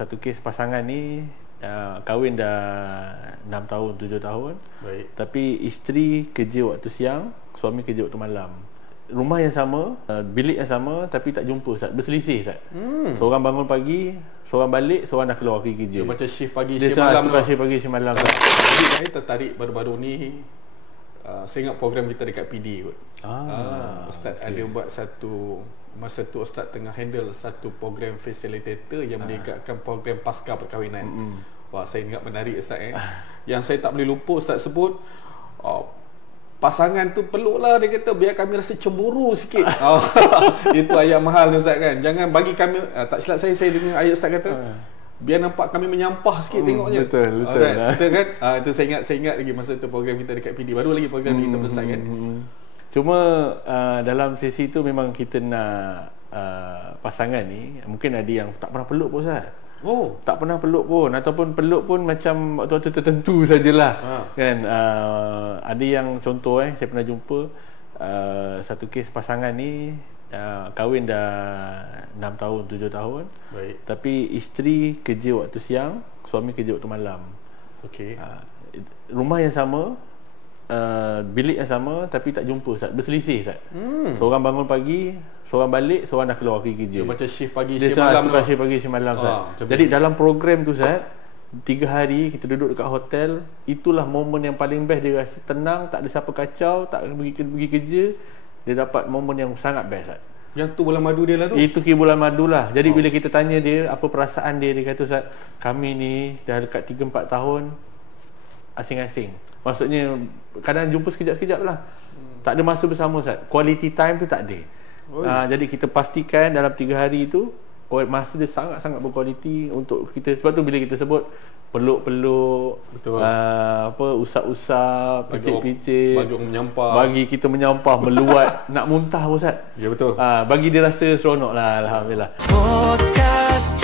satu kes pasangan ni kahwin dah 6 tahun, 7 tahun. Baik. Tapi isteri kerja waktu siang, suami kerja waktu malam. Rumah yang sama, bilik yang sama tapi tak jumpa, Ustaz. Berselisih, Ustaz. Seorang bangun pagi, seorang balik, seorang dah keluar pergi kerja. Dia macam shift pagi, Dia shift malam. tukar shift pagi, shift malam. Jadi saya tertarik baru-baru ni. Saya ingat program kita dekat PD kot. Ustaz ada buat satu, masa tu Ustaz tengah handle satu program facilitator yang melibatkan program pasca perkahwinan. Wah, saya ingat menarik Ustaz. Yang saya tak boleh lupa Ustaz sebut, pasangan tu peluklah, dia kata biar kami rasa cemburu sikit. Itu ayat mahal ni Ustaz kan. Jangan bagi kami, tak silap saya dengar ayat Ustaz kata, biar nampak kami menyampah sikit tengoknya. Betul. Betul kan? Itu saya ingat lagi masa tu program kita dekat PD. Baru lagi program kita selesai kan. Cuma dalam sesi tu memang kita nak pasangan ni, mungkin ada yang tak pernah peluk pun, Ustaz. Tak pernah peluk pun, ataupun peluk pun macam waktu-waktu tertentu sajalah. Kan, ada yang contoh saya pernah jumpa satu kes pasangan ni kahwin dah 6 tahun, 7 tahun. Baik. Tapi isteri kerja waktu siang, suami kerja waktu malam. Okey. Rumah yang sama, bilik yang sama tapi tak jumpa, Ustaz. Berselisih, Ustaz. Seorang bangun pagi, seorang balik, seorang dah keluar pergi kerja. Dia macam shift pagi, Dia shift malam. tukar shift pagi, shift malam, Ustaz. Jadi dalam program tu, Ustaz, 3 hari kita duduk dekat hotel. Itulah momen yang paling best. Dia rasa tenang, tak ada siapa kacau, tak pergi kerja. Dia dapat momen yang sangat best, Ustaz. Yang tu bulan madu dia lah tu. Itu kira bulan madu lah. Jadi bila kita tanya dia apa perasaan dia, dia kata, Ustaz, kami ni dah dekat 3-4 tahun asing-asing. Maksudnya kadang jumpa sekejap-sekejap lah. Tak ada masa bersama, Ustaz. Quality time tu tak ada. Jadi kita pastikan dalam 3 hari tu masa dia sangat-sangat berkualiti untuk kita. Sebab tu bila kita sebut peluk-peluk, usap-usap, picit-picit, bagi orang menyampah, bagi kita menyampah, meluat, nak muntah pun, Ustaz. Ya betul. Bagi dia rasa seronok lah, alhamdulillah. Podcast